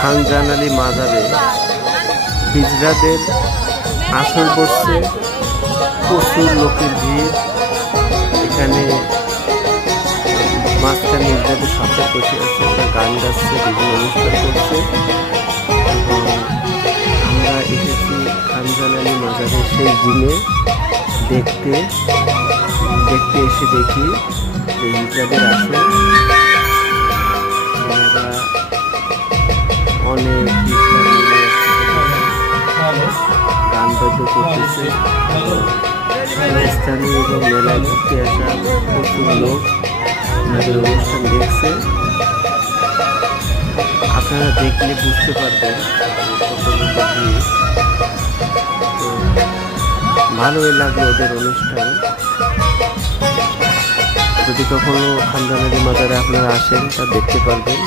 খানজান আলী মাজারে হিজড়াদের আসর বসছে, প্রচুর লোকের ভিড়। এখানে মাঝখানে হিজড়াদের সরকার বসে আছে, একটা গান গাচ্ছে, বিভিন্ন অনুষ্ঠান করছে। এবং আমরা এসেছি খানজান আলী মাজারের সেই দিনে দেখতে এসে দেখি যে হিজড়াদের আসর। অনেক গান বাদ্য করতেছে। স্থানীয় এবং মেলায় ঘুরতে আসা প্রচুর লোক তাদের অনুষ্ঠান দেখছে। আপনারা দেখলে বুঝতে পারবেন ভালোই লাগলো ওদের অনুষ্ঠান। যদি কখনো খানজান আলী মাজারে আপনারা আসেন তা দেখতে পারবেন।